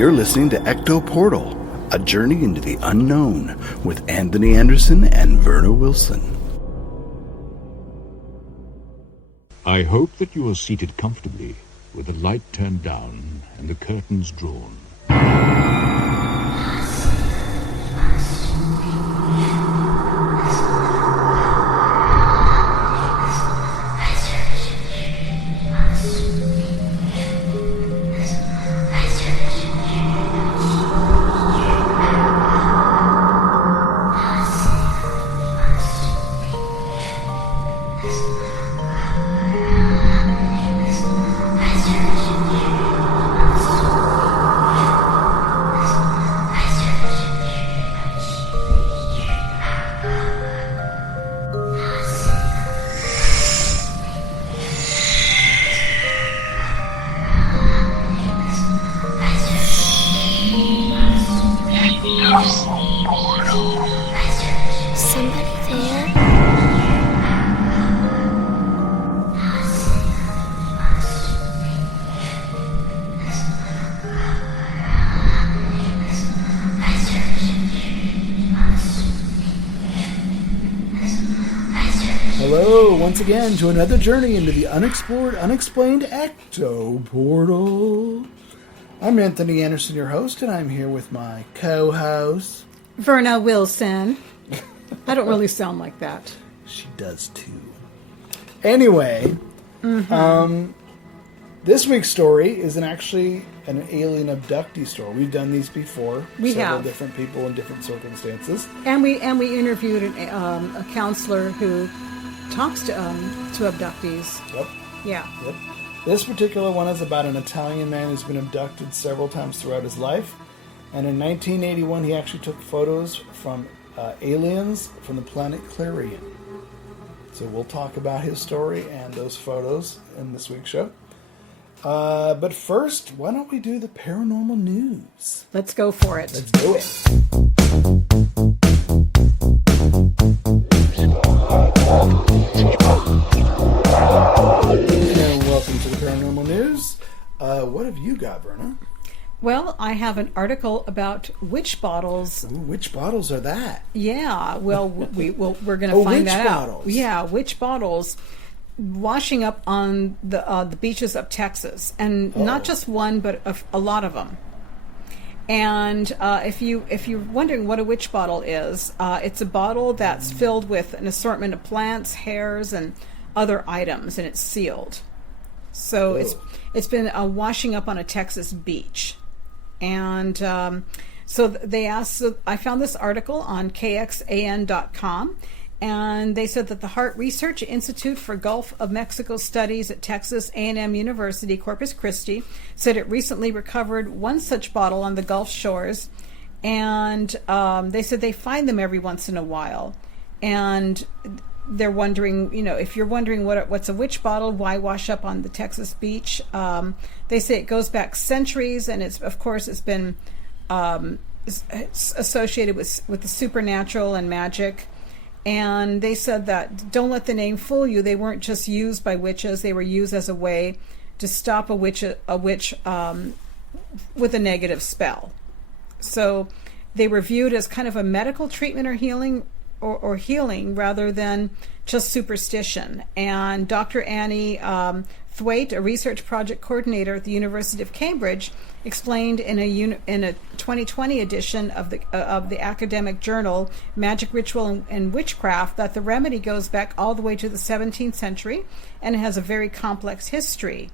You're listening to Ecto Portal, a journey into the unknown with Anthony Anderson and Verna Wilson. I hope that you are seated comfortably, with the light turned down and the curtains drawn. Once again to another journey into the unexplored, unexplained Ecto Portal. I'm Anthony Anderson, your host, and I'm here with my co-host, Verna Wilson. I don't really sound like that. She does too. Anyway, this week's story is actually an alien abductee story. We've done these before. Several different people in different circumstances, and we interviewed a counselor who talks to abductees. Yep. Yeah. Yep. This particular one is about an Italian man who's been abducted several times throughout his life. And in 1981, he actually took photos from aliens from the planet Clarion. So we'll talk about his story and those photos in this week's show. But first, why don't we do the paranormal news? Let's go for it. Let's do it. And welcome to the Paranormal News. What have you got, Verna? Well, I have an article about witch bottles. Ooh, which bottles are that? Yeah, well, we're going to find that bottles. out. Yeah, witch bottles washing up on the beaches of Texas, and not just one, but a lot of them. And if you're wondering what a witch bottle is, it's a bottle that's filled with an assortment of plants, hairs, and other items, and it's sealed. So it's been washing up on a Texas beach, and so they asked. So I found this article on KXAN.com, and they said that the Hart Research Institute for Gulf of Mexico Studies at Texas A&M University, Corpus Christi, said it recently recovered one such bottle on the Gulf shores, and they said they find them every once in a while, and they're wondering, if you're wondering what's a witch bottle, why wash up on the Texas beach? They say it goes back centuries, and it's been associated with the supernatural and magic. And they said that don't let the name fool you. They weren't just used by witches; they were used as a way to stop a witch with a negative spell. So they were viewed as kind of a medical treatment or healing. Or healing rather than just superstition. And Dr. Annie Thwaite, a research project coordinator at the University of Cambridge, explained in a 2020 edition of the academic journal Magic, Ritual, and Witchcraft that the remedy goes back all the way to the 17th century and it has a very complex history.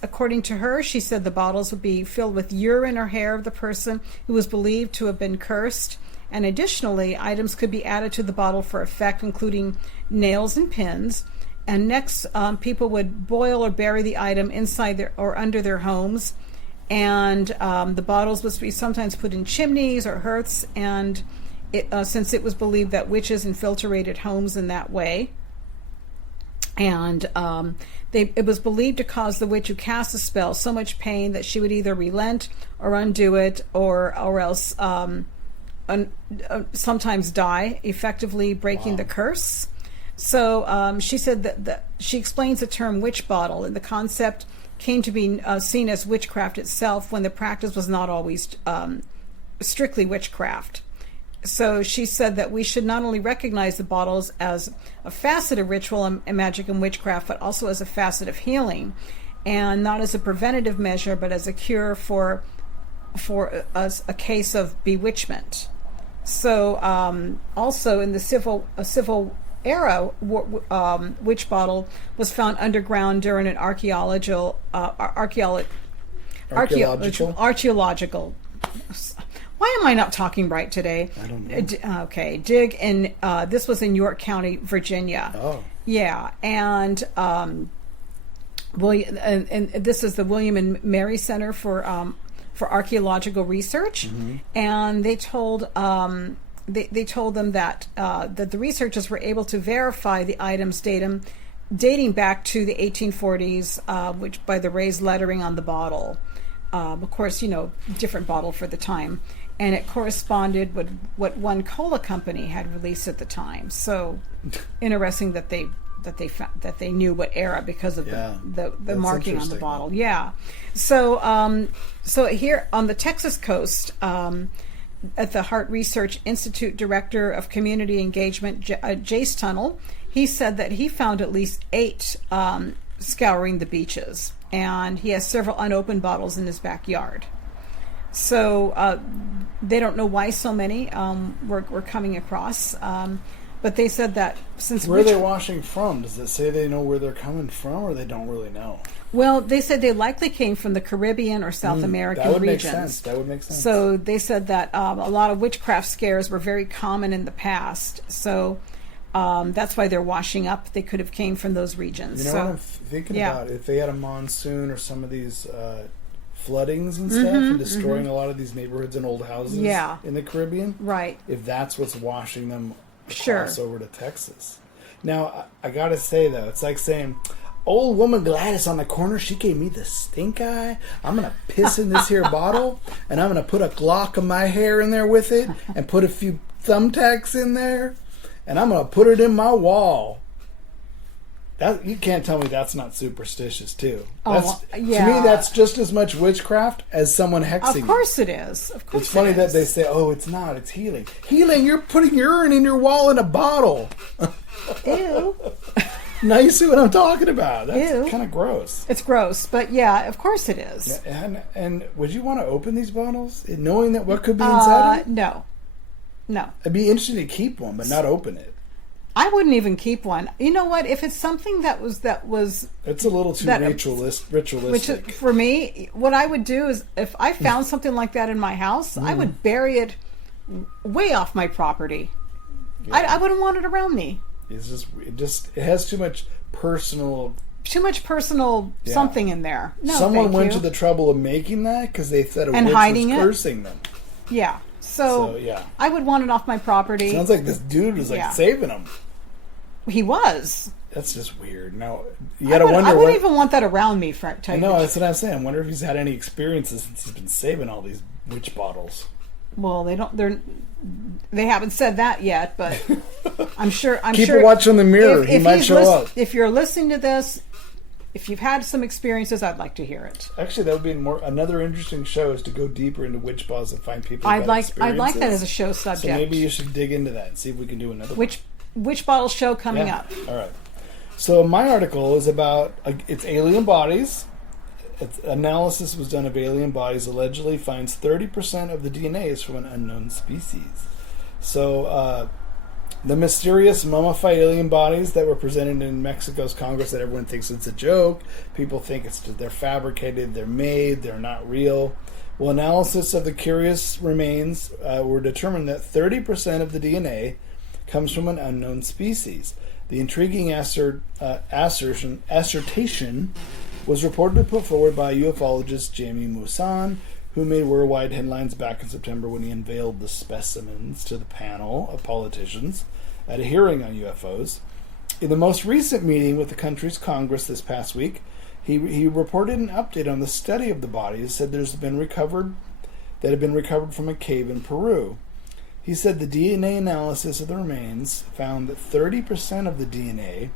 According to her, she said the bottles would be filled with urine or hair of the person who was believed to have been cursed. And additionally, items could be added to the bottle for effect, including nails and pins. And next, people would boil or bury the item inside or under their homes. And the bottles would be sometimes put in chimneys or hearths. And since it was believed that witches infiltrated homes in that way. And it was believed to cause the witch who cast the spell so much pain that she would either relent or undo it, or else sometimes die, effectively breaking the curse. So she said that she explains the term witch bottle, and the concept came to be seen as witchcraft itself when the practice was not always strictly witchcraft. So she said that we should not only recognize the bottles as a facet of ritual and magic and witchcraft, but also as a facet of healing, and not as a preventative measure, but as a cure for a case of bewitchment. So also in the civil era, witch bottle was found underground during an archaeological. Why am I not talking right today? I don't know. Okay, dig in. This was in York County, Virginia. Oh, yeah, and and this is the William and Mary Center for Archaeological Research, and they told they told them that that the researchers were able to verify the items dating back to the 1840s, which by the raised lettering on the bottle. Of course, different bottle for the time, and it corresponded with what one cola company had released at the time. So interesting that they knew what era because of the marking on the bottle. Yeah. So so here on the Texas coast, at the Hart Research Institute Director of Community Engagement, Jace Tunnel, he said that he found at least 8 scouring the beaches, and he has several unopened bottles in his backyard. So they don't know why so many we're coming across, but they said that since where are they washing from? Does it say they know where they're coming from, or they don't really know? Well, they said they likely came from the Caribbean or South American that would regions. Make sense. That would make sense. So they said that a lot of witchcraft scares were very common in the past. So that's why they're washing up. They could have came from those regions. What I'm thinking about? If they had a monsoon or some of these floodings and stuff and destroying a lot of these neighborhoods and old houses in the Caribbean. Right. If that's what's washing them across over to Texas. Now, I got to say, though, it's like saying, old woman Gladys on the corner, she gave me the stink eye. I'm going to piss in this here bottle, and I'm going to put a lock of my hair in there with it and put a few thumbtacks in there, and I'm going to put it in my wall. That, you can't tell me that's not superstitious, too. To me, that's just as much witchcraft as someone hexing you. Of course it is. Of course it's funny that they say, oh, it's not. It's healing. Healing, you're putting urine in your wall in a bottle. Ew. Now you see what I'm talking about. That's kind of gross. It's gross, but yeah, of course it is. And would you want to open these bottles, knowing that what could be inside them? No. It'd be interesting to keep one, but not open it. I wouldn't even keep one. You know what? If it's something that was it's a little too ritualistic. Which for me, what I would do is if I found something like that in my house, I would bury it way off my property. Yeah. I wouldn't want it around me. It has too much personal something in there. No, someone went to the trouble of making that because they thought a witch was cursing them. Yeah. So I would want it off my property. Sounds like this dude was saving them. He was. That's just weird. Now you gotta wonder. I wouldn't even want that around me. No, that's what I'm saying. I wonder if he's had any experiences since he's been saving all these witch bottles. Well, they haven't said that yet, but I'm sure. Keep a watch on the mirror. He might show up. If you're listening to this, if you've had some experiences, I'd like to hear it. Actually, that would be another interesting show is to go deeper into witch bottles and find people. I'd like that as a show subject. So maybe you should dig into that and see if we can do another witch bottle show coming up. All right. So my article is about it's alien bodies. Analysis was done of alien bodies allegedly finds 30% of the DNA is from an unknown species. So the mysterious mummified alien bodies that were presented in Mexico's Congress that everyone thinks it's a joke. People think they're fabricated, they're made, they're not real. Well, analysis of the curious remains were determined that 30% of the DNA comes from an unknown species. The intriguing assertion was reportedly put forward by ufologist Jamie Moussan, who made worldwide headlines back in September when he unveiled the specimens to the panel of politicians at a hearing on UFOs. In the most recent meeting with the country's Congress this past week, he reported an update on the study of the bodies, said that had been recovered from a cave in Peru. He said the DNA analysis of the remains found that 30% of the DNA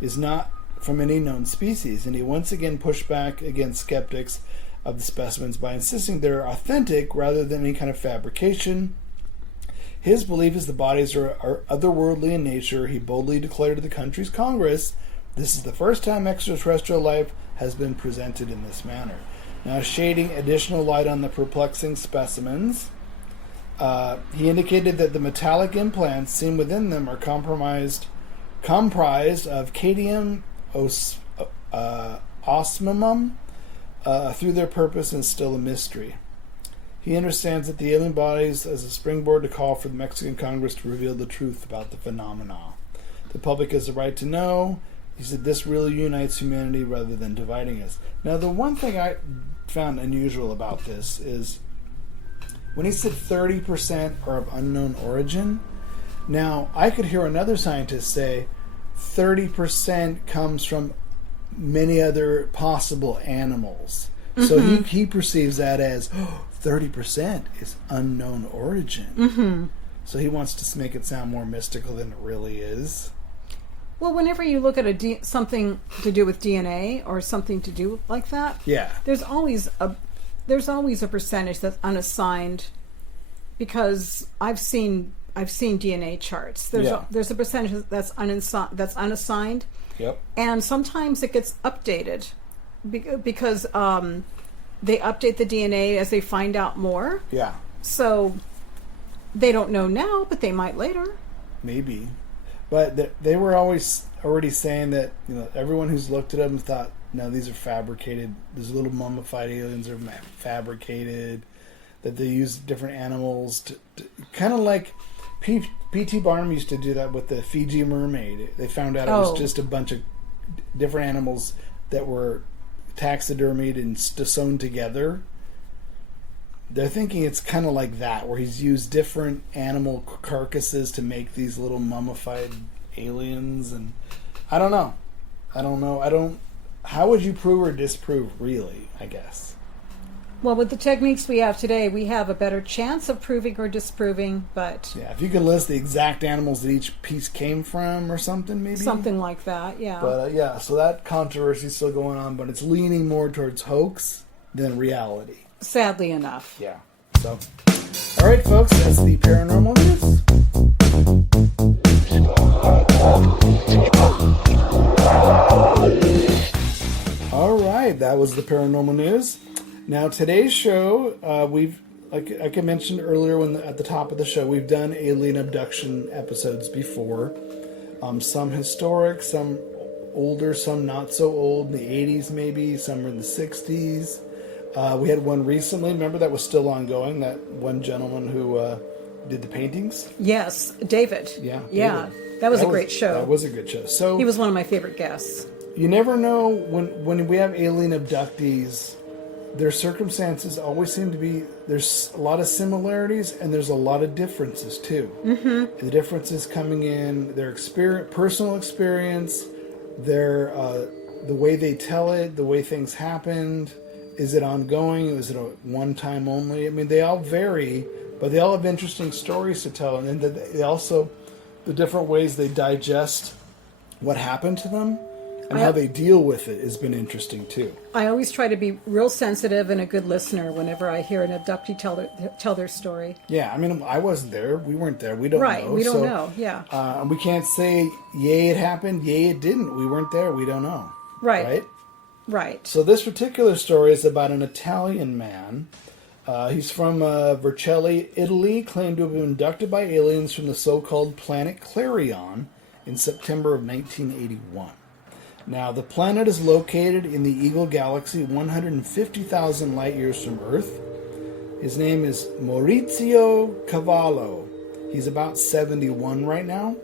is not from any known species, and he once again pushed back against skeptics of the specimens by insisting they're authentic rather than any kind of fabrication. His belief is the bodies are otherworldly in nature. He boldly declared to the country's Congress, this is the first time extraterrestrial life has been presented in this manner. Now, shading additional light on the perplexing specimens, he indicated that the metallic implants seen within them are comprised of cadmium osmium through their purpose and still a mystery. He understands that the alien bodies as a springboard to call for the Mexican Congress to reveal the truth about the phenomena. The public has the right to know. He said this really unites humanity rather than dividing us. Now, the one thing I found unusual about this is when he said 30% are of unknown origin. Now, I could hear another scientist say 30% comes from many other possible animals. Mm-hmm. So he perceives that as 30% is unknown origin. Mm-hmm. So he wants to make it sound more mystical than it really is. Well, whenever you look at something to do with DNA or something to do like that, yeah, there's always a percentage that's unassigned, because I've seen DNA charts. There's a percentage that's unassigned. Yep. And sometimes it gets updated because they update the DNA as they find out more. Yeah. So they don't know now, but they might later. Maybe. But they were always already saying that, everyone who's looked at them thought, no, these are fabricated. These little mummified aliens are fabricated. That they use different animals to kind of like P.T. Barnum used to do that with the Fiji mermaid. They found out it was just a bunch of different animals that were taxidermied and sewn together. They're thinking it's kind of like that, where he's used different animal carcasses to make these little mummified aliens, and I don't know. How would you prove or disprove, really, I guess? Well, with the techniques we have today, we have a better chance of proving or disproving, but... Yeah, if you can list the exact animals that each piece came from or something, maybe? Something like that, yeah. But, so that controversy is still going on, but it's leaning more towards hoax than reality. Sadly enough. Yeah. So, all right, folks, that's the paranormal news. All right, that was the paranormal news. Now, today's show, we've, like I mentioned earlier at the top of the show, we've done alien abduction episodes before. Some historic, some older, some not so old, in the 80s maybe, some in the 60s. We had one recently, remember, that was still ongoing, that one gentleman who did the paintings? Yes, David. Yeah. Yeah, that was a great show. That was a good show. So he was one of my favorite guests. You never know when we have alien abductees, their circumstances always seem to be, there's a lot of similarities and there's a lot of differences too. Mm-hmm. The differences coming in their personal experience, their the way they tell it, the way things happened. Is it ongoing? Is it a one-time only? I mean, they all vary, but they all have interesting stories to tell. And then they also, the different ways they digest what happened to them and how they deal with it has been interesting too. I always try to be real sensitive and a good listener whenever I hear an abductee tell their story. Yeah, I mean, I wasn't there. We weren't there. We don't know. Right, we don't know, yeah. And we can't say, yay, it happened, yay, it didn't. We weren't there. We don't know. Right. Right. So this particular story is about an Italian man. He's from Vercelli, Italy, claimed to have been abducted by aliens from the so-called planet Clarion in September of 1981. Now, the planet is located in the Eagle Galaxy, 150,000 light-years from Earth. His name is Maurizio Cavallo. He's about 71 right now,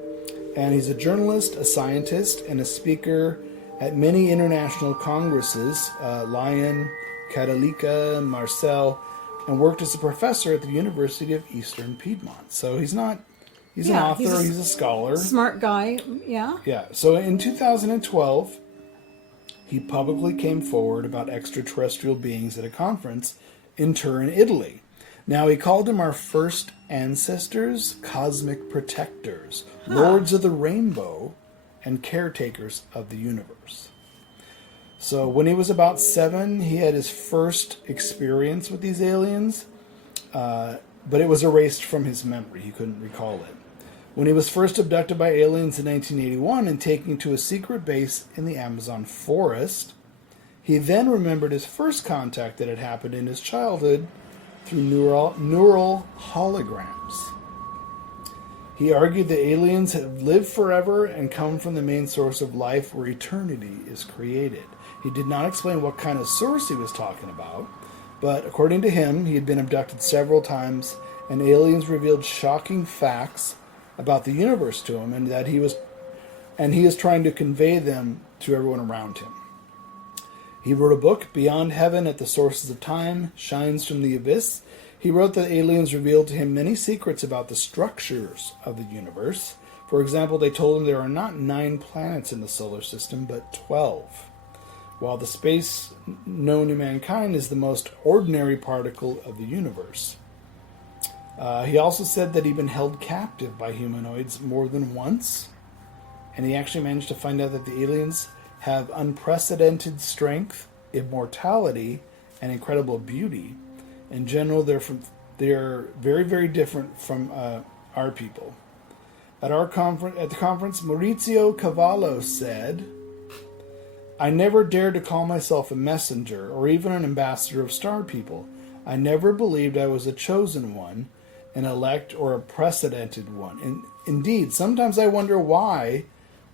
and he's a journalist, a scientist, and a speaker at many international congresses, Lyon, Catalica, Marseille, and worked as a professor at the University of Eastern Piedmont. So he's an author, he's a scholar. Smart guy, yeah. Yeah, so in 2012, he publicly came forward about extraterrestrial beings at a conference in Turin, Italy. Now, he called them our first ancestors, cosmic protectors, lords of the rainbow, and caretakers of the universe. So when he was about 7, he had his first experience with these aliens, but it was erased from his memory. He couldn't recall it. When he was first abducted by aliens in 1981 and taken to a secret base in the Amazon forest, he then remembered his first contact that had happened in his childhood through neural holograms. He argued that aliens have lived forever and come from the main source of life where eternity is created. He did not explain what kind of source he was talking about, but according to him, he had been abducted several times, and aliens revealed shocking facts about the universe to him, and that he is trying to convey them to everyone around him. He wrote a book, Beyond Heaven at the Sources of Time, Shines from the Abyss. He wrote that aliens revealed to him many secrets about the structures of the universe. For example, they told him there are not 9 planets in the solar system, but 12. While the space known to mankind is the most ordinary particle of the universe. He also said that he'd been held captive by humanoids more than once, and he actually managed to find out that the aliens have unprecedented strength, immortality, and incredible beauty. In general, they're very, very different from our people. At the conference, Maurizio Cavallo said, "I never dared to call myself a messenger or even an ambassador of star people. I never believed I was a chosen one, an elect, or a precedented one. And indeed, sometimes I wonder why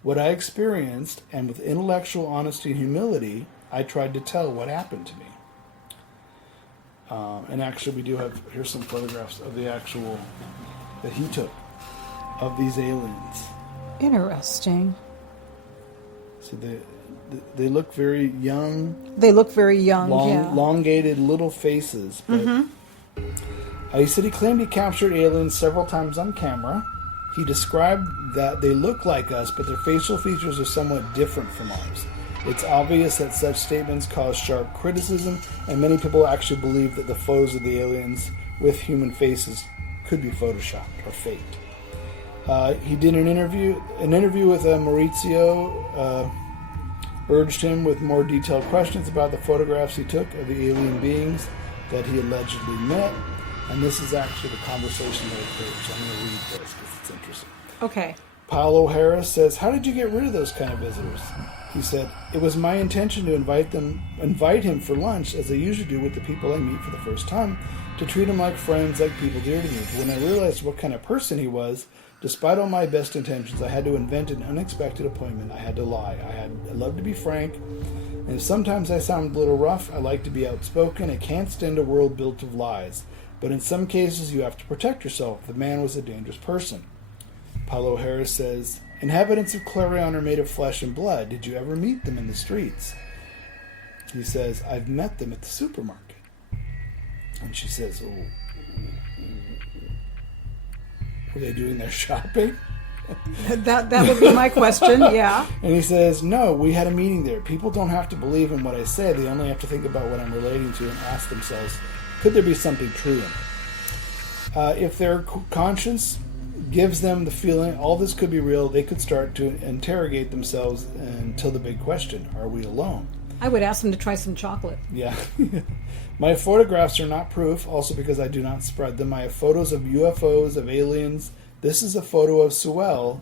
what I experienced, and with intellectual honesty and humility, I tried to tell what happened to me." And actually, we do have, here's some photographs of the actual, that he took, of these aliens. Interesting. So they look very young. They look very young, yeah. Elongated little faces. But he said he claimed he captured aliens several times on camera. He described that they look like us, but their facial features are somewhat different from ours. It's obvious that such statements cause sharp criticism, and many people actually believe that the photos of the aliens with human faces could be photoshopped or faked. He did an interview with Maurizio, urged him with more detailed questions about the photographs he took of the alien beings that he allegedly met. And this is actually the conversation that occurred. So I'm going to read this because it's interesting. Okay. Paulo Harris says, "How did you get rid of those kind of visitors?" He said, "It was my intention to invite him for lunch, as I usually do with the people I meet for the first time, to treat him like friends, like people dear to me. But when I realized what kind of person he was, despite all my best intentions, I had to invent an unexpected appointment. I had to lie. I love to be frank, and if sometimes I sound a little rough, I like to be outspoken. I can't stand a world built of lies. But in some cases, you have to protect yourself. The man was a dangerous person." Paulo Harris says, "Inhabitants of Clarion are made of flesh and blood. Did you ever meet them in the streets?" He says, "I've met them at the supermarket." And she says, "Oh, were they doing their shopping?" That would be my question, yeah. And he says, "No, we had a meeting there. People don't have to believe in what I say. They only have to think about what I'm relating to and ask themselves, could there be something true in it? If their conscience gives them the feeling all this could be real, they could start to interrogate themselves until the big question, are we alone?" I would ask them to try some chocolate. Yeah. "My photographs are not proof, also because I do not spread them. I have photos of UFOs, of aliens. This is a photo of Sewell.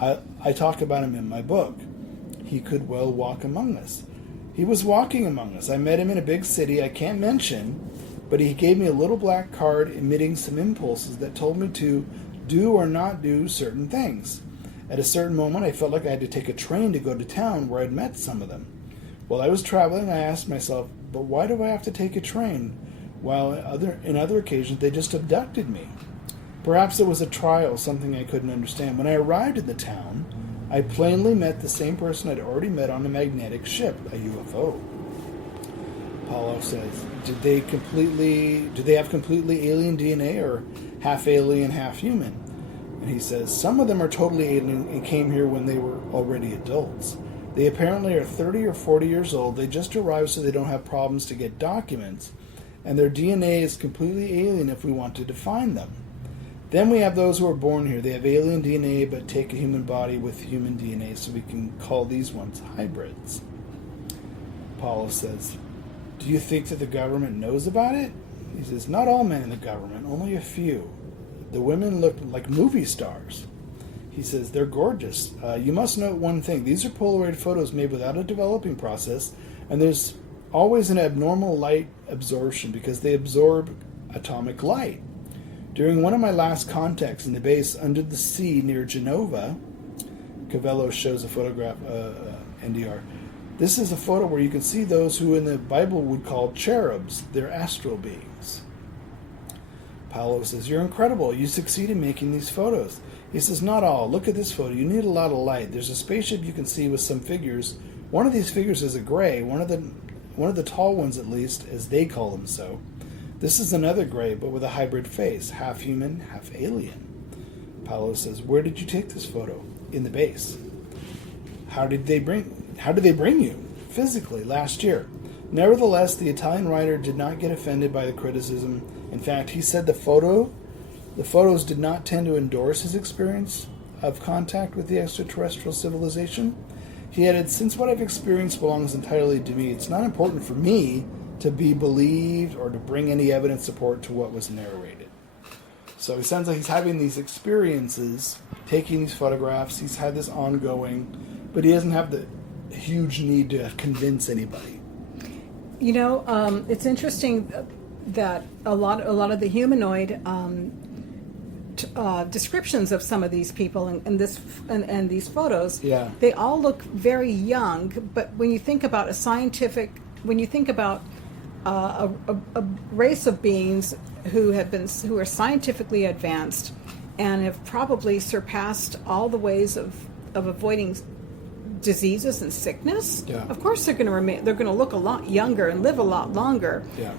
I talk about him in my book. He could well walk among us. He was walking among us. I met him in a big city I can't mention, but he gave me a little black card emitting some impulses that told me to do or not do certain things. At a certain moment, I felt like I had to take a train to go to town where I'd met some of them. While I was traveling, I asked myself, but why do I have to take a train? While in other occasions, they just abducted me. Perhaps it was a trial, something I couldn't understand. When I arrived in the town, I plainly met the same person I'd already met on a magnetic ship, a UFO." Paulo says, "Did they have completely alien DNA, or half alien, half human?" And he says, "Some of them are totally alien and came here when they were already adults. They apparently are 30 or 40 years old. They just arrived so they don't have problems to get documents, and their DNA is completely alien if we wanted to find them. Then we have those who are born here. They have alien DNA but take a human body with human DNA, so we can call these ones hybrids. Paulo says, do you think that the government knows about it? He says, not all men in the government, only a few. The women look like movie stars. He says, they're gorgeous. You must note one thing. These are Polaroid photos made without a developing process, and there's always an abnormal light absorption because they absorb atomic light. During one of my last contacts in the base under the sea near Genova, Cavello shows a photograph, NDR. This is a photo where you can see those who in the Bible would call cherubs. They're astral beings. Paolo says, you're incredible. You succeed in making these photos. He says, not all. Look at this photo. You need a lot of light. There's a spaceship you can see with some figures. One of these figures is a gray. One of the tall ones, at least, as they call them so. This is another gray, but with a hybrid face, half human, half alien. Paolo says, where did you take this photo? In the base. How did they bring you? Physically, last year. Nevertheless, the Italian writer did not get offended by the criticism. In fact, he said the photos did not tend to endorse his experience of contact with the extraterrestrial civilization. He added, since what I've experienced belongs entirely to me, it's not important for me to be believed or to bring any evidence support to what was narrated. So it sounds like he's having these experiences, taking these photographs. He's had this ongoing, but he doesn't have the huge need to convince anybody. You know, it's interesting that a lot of the humanoid descriptions of some of these people and these photos, yeah, they all look very young. But when you think about a race of beings who are scientifically advanced and have probably surpassed all the ways of avoiding diseases and sickness, yeah, of course they're going to look a lot younger and live a lot longer. Yeah.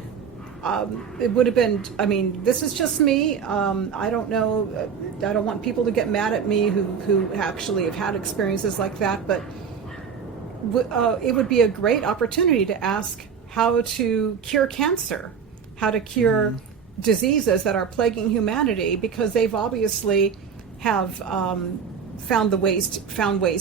It would have been, I mean, this is just me. I don't know. I don't want people to get mad at me who actually have had experiences like that, but it would be a great opportunity to ask how to cure cancer, how to cure diseases that are plaguing humanity, because they've obviously have found ways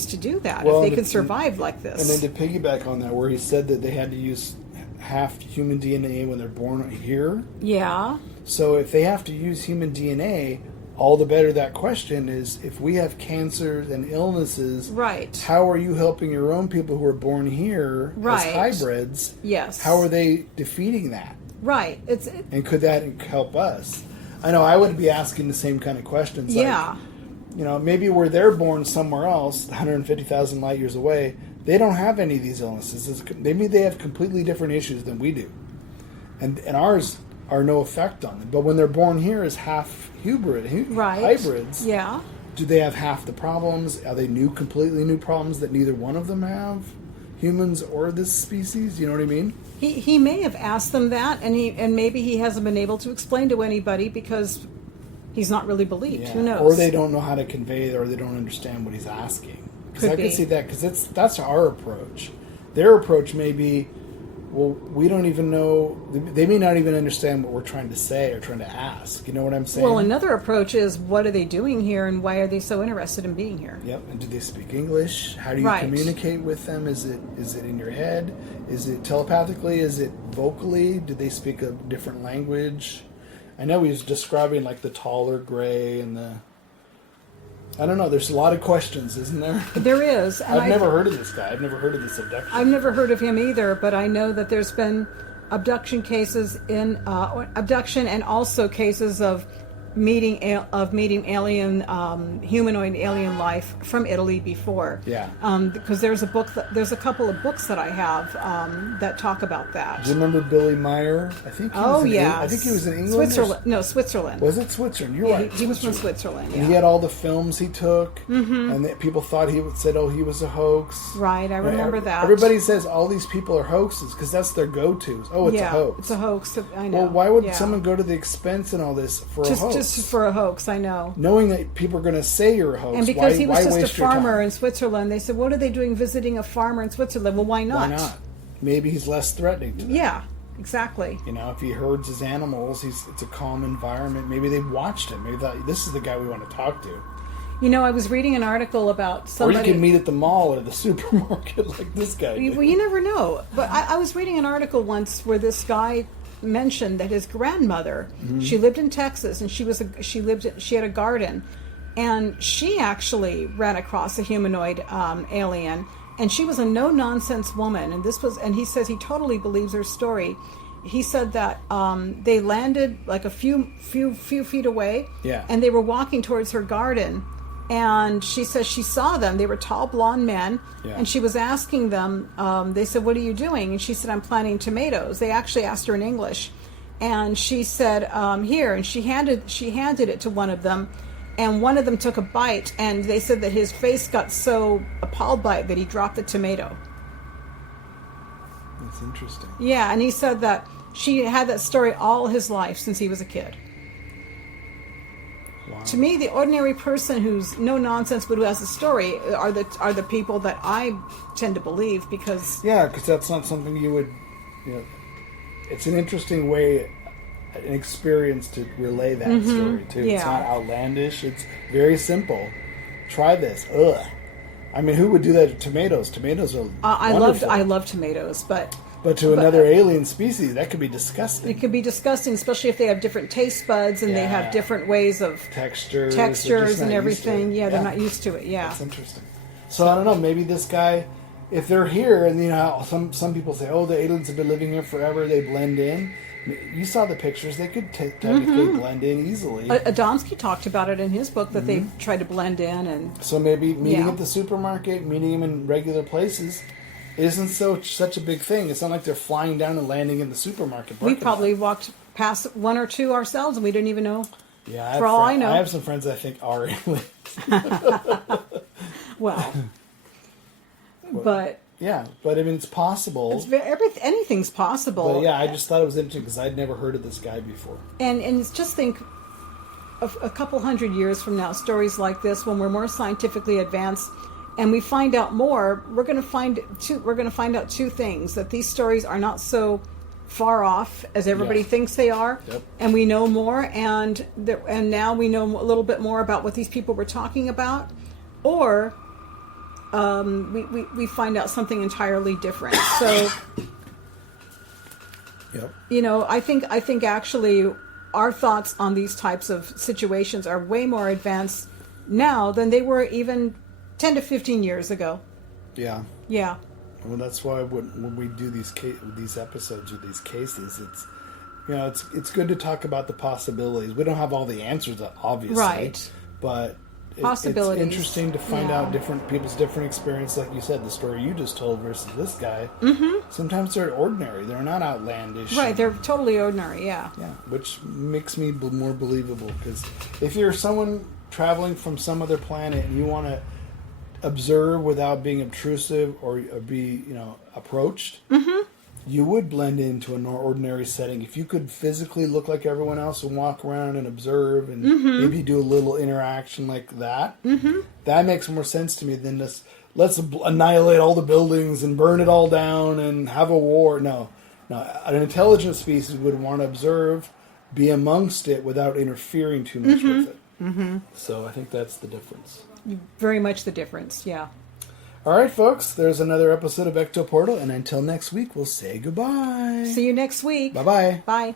to do that, well, if they can survive like this. And then to piggyback on that, where he said that they had to use half human DNA when they're born here. Yeah. So if they have to use human DNA, all the better that question is, if we have cancers and illnesses, right, how are you helping your own people who are born here right. as hybrids? Yes. How are they defeating that? Right. And could that help us? I know I would be asking the same kind of questions. Yeah. Like, you know, maybe where they're born somewhere else, 150,000 light years away, they don't have any of these illnesses. Maybe they have completely different issues than we do. And ours are no effect on them. But when they're born here as half right. hybrids, yeah, do they have half the problems? Are they completely new problems that neither one of them have? Humans or this species? You know what I mean? He may have asked them that, and maybe he hasn't been able to explain to anybody because he's not really believed. Yeah. Who knows? Or they don't know how to convey it, or they don't understand what he's asking. Because I could see that, because that's our approach. Their approach may be, well, we don't even know. They may not even understand what we're trying to say or trying to ask. You know what I'm saying? Well, another approach is, what are they doing here, and why are they so interested in being here? Yep. And do they speak English? How do you right. communicate with them? Is it in your head? Is it telepathically? Is it vocally? Do they speak a different language? I know he's describing like the taller gray and the... I don't know. There's a lot of questions, isn't there? There is. And I've never heard of this guy. I've never heard of this abduction. I've never heard of him either, but I know that there's been abduction cases abduction and also cases of meeting alien humanoid alien life from Italy before. Yeah. Because there's a couple of books that I have that talk about that. Do you remember Billy Meyer? I think. I think he was in England. Switzerland. No, Switzerland. Was it Switzerland? You're right. He was from Switzerland. Yeah. And he had all the films he took, and people thought he was a hoax. Right, I remember that. Everybody says all these people are hoaxes because that's their go-tos. Oh, it's a hoax. It's a hoax. I know. Well, why would someone go to the expense and all this for a hoax? Just for a hoax, I know. Knowing that people are going to say you're a hoax. And because he was just a waste your farmer time? in Switzerland, they said, what are they doing visiting a farmer in Switzerland? Well, why not? Why not? Maybe he's less threatening to them. Yeah. exactly. You know, if he herds his animals, it's a calm environment. Maybe they watched him. Maybe they thought, this is the guy we want to talk to. You know, I was reading an article about somebody... Or you can meet at the mall or the supermarket like this guy did. Well, you never know. But I was reading an article once where this guy mentioned that his grandmother, she lived in Texas, and she had a garden, and she actually ran across a humanoid alien, and she was a no-nonsense woman, and he says he totally believes her story. He said that they landed like a few feet away, and they were walking towards her garden. And she says she saw them. They were tall, blonde men. Yeah. And she was asking them, they said, what are you doing? And she said, I'm planting tomatoes. They actually asked her in English. And she said, here. And she handed it to one of them. And one of them took a bite. And they said that his face got so appalled by it that he dropped the tomato. That's interesting. Yeah, and he said that she had that story all his life since he was a kid. Wow. To me, the ordinary person who's no nonsense but who has a story are the people that I tend to believe, because because that's not something you would, it's an interesting way, an experience to relay that story too. Yeah. It's not outlandish. It's very simple. Try this. Ugh. I mean, who would do that to tomatoes? Tomatoes are wonderful. I love tomatoes, but to another alien species, that could be disgusting. It could be disgusting, especially if they have different taste buds and they have different ways of textures and everything. Yeah, they're not used to it. Yeah, that's interesting. So I don't know. Maybe this guy, if they're here, and some people say, oh, the aliens have been living here forever. They blend in. You saw the pictures; they could technically blend in easily. Adamski talked about it in his book that they tried to blend in, and so maybe meeting at the supermarket, meeting him in regular places, isn't such a big thing. It's not like they're flying down and landing in the supermarket. We probably walked past one or two ourselves, and we didn't even know. Yeah, for all I know, I have some friends I think are aliens. Well, but. Yeah, but I mean, it's possible. Anything's possible. But yeah, I just thought it was interesting because I'd never heard of this guy before. And just think, a couple hundred years from now, stories like this, when we're more scientifically advanced, and we find out more, we're going to find out two things: that these stories are not so far off as everybody thinks they are, and we know more, and now we know a little bit more about what these people were talking about, or. We find out something entirely different. So, I think actually our thoughts on these types of situations are way more advanced now than they were even 10 to 15 years ago. Yeah. Yeah. Well, that's why when we do these episodes or these cases, it's good to talk about the possibilities. We don't have all the answers, obviously, right? But possibilities. It's interesting to find out different people's different experience. Like you said, the story you just told versus this guy. Mm-hmm. Sometimes they're ordinary. They're not outlandish. Right. They're totally ordinary. Yeah. Yeah. Which makes me more believable, because if you're someone traveling from some other planet and you want to observe without being obtrusive or be approached, you would blend into an ordinary setting. If you could physically look like everyone else and walk around and observe and maybe do a little interaction like that, that makes more sense to me than this, let's annihilate all the buildings and burn it all down and have a war. No, an intelligent species would want to observe, be amongst it without interfering too much with it. So I think that's the difference. Very much the difference, yeah. All right, folks, there's another episode of Ecto Portal, and until next week, we'll say goodbye. See you next week. Bye-bye. Bye.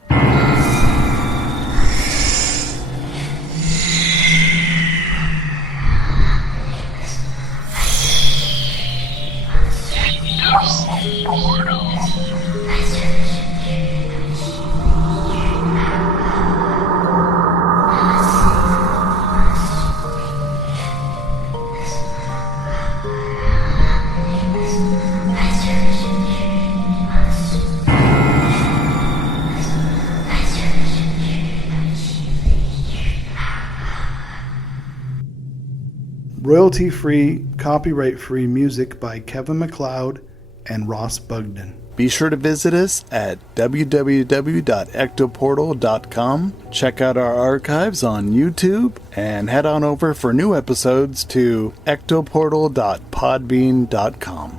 Royalty-free, copyright-free music by Kevin MacLeod and Ross Bugden. Be sure to visit us at www.ectoportal.com. Check out our archives on YouTube and head on over for new episodes to ectoportal.podbean.com.